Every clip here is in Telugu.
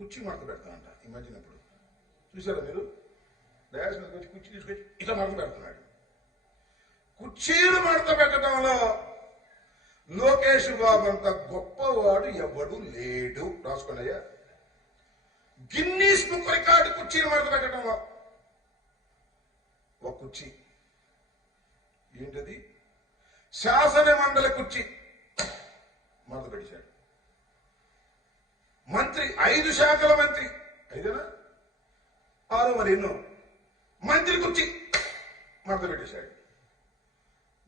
కుర్చీ మడత పెడతానంట ఈ మధ్యన ఇప్పుడు చూసారా మీరు? డయాస్ మీదకి వచ్చి కుర్చీ తీసుకొచ్చి ఇట్లా మడత పెడుతున్నాడు. కుర్చీలు మడత పెట్టడంలో లోకేష్ బాబు అంత గొప్పవాడు ఎవడు లేడు. రాసుకోండి గిన్నీస్ బుక్ రికార్డు కుర్చీలు మడత పెట్టడంలో. ఒక కుర్చీ. ఏంటది? శాసన మండలి కుర్చీ. మడత పెట్టాడు ఐదు శాఖల మంత్రి. ఐదేనా? ఆరు మరి ఎన్నో? మంత్రి కుర్చీ. మడత పెట్టేశాడు.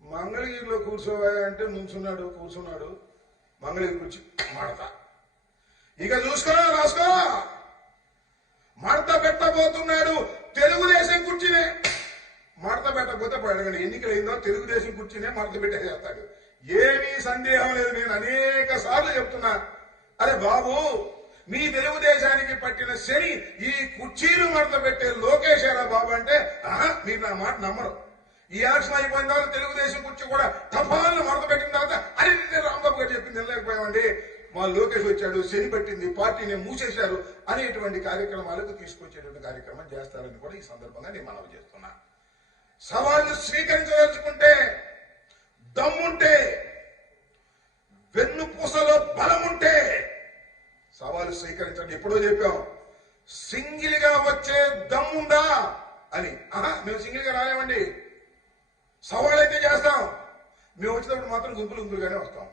మంగళగిరిలో కూర్చోవా అంటే నుంచున్నాడు కూర్చున్నాడు. మంగళగిరి కుర్చీ. మడత. ఇక చూసుకో రాసుకో. మడత పెట్టబోతున్నాడు తెలుగుదేశం కుర్చీనే. మడత పెట్టకపోతే అడగండి ఎన్నికలు అయిందో తెలుగుదేశం కుర్చీనే మడత పెట్టేసేస్తాడు ఏమీ సందేహం లేదు. నేను అనేక సార్లు చెప్తున్నా. అరే బాబు మీ తెలుగుదేశానికి పట్టిన శని ఈ కుర్చీలు మడత పెట్టే లోకేశారా బాబు అంటే ఆహా మీరు నా మాట నమ్మరు. ఈ యాక్షన్ అయిపోయిన తర్వాత తెలుగుదేశం కుర్చీ కూడా టపాలను మడత పెట్టిన తర్వాత అరే రాంబాబు గారు చెప్పింది వెళ్ళలేకపోయామండి మా లోకేష్ వచ్చాడు శని పట్టింది పార్టీని మూసేశారు అనేటువంటి కార్యక్రమాలకు తీసుకొచ్చేటువంటి కార్యక్రమం చేస్తారని కూడా ఈ సందర్భంగా నేను మనవి చేస్తున్నా. సవాళ్ళు స్వీకరించదలుచుకుంటే సవాలు స్వీకరించండి ఎప్పుడో చెప్పాం సింగిల్గా వచ్చే దమ్ముందా అని. ఆహా మేము సింగిల్గా రాలేమండి. సవాల్ అయితే చేస్తాం? మేము వచ్చినప్పుడు మాత్రం గుంపులు గుంపులుగానే వస్తాం.